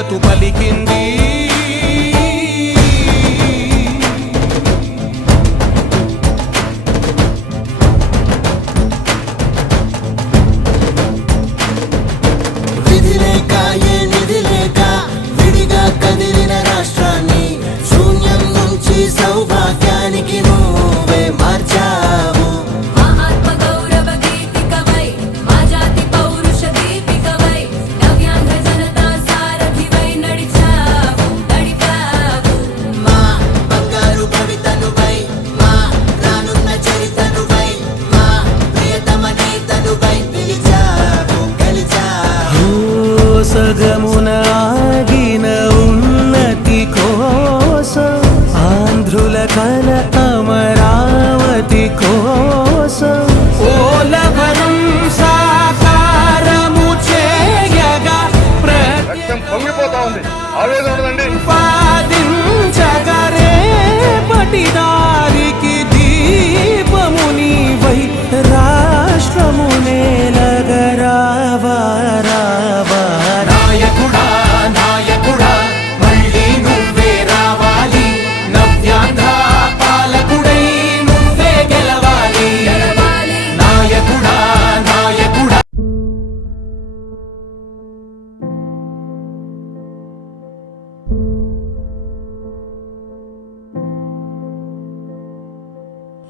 మద్దతు పలికింది మార్గమున ఆగిన ఉన్నతి కోసం ఆంధ్రుల కల అమరావతి కోసం. ఓలవనం సాకారము చేయగా రక్తం పొంగిపోతా ఉంది. ఆవేదన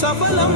सफलम्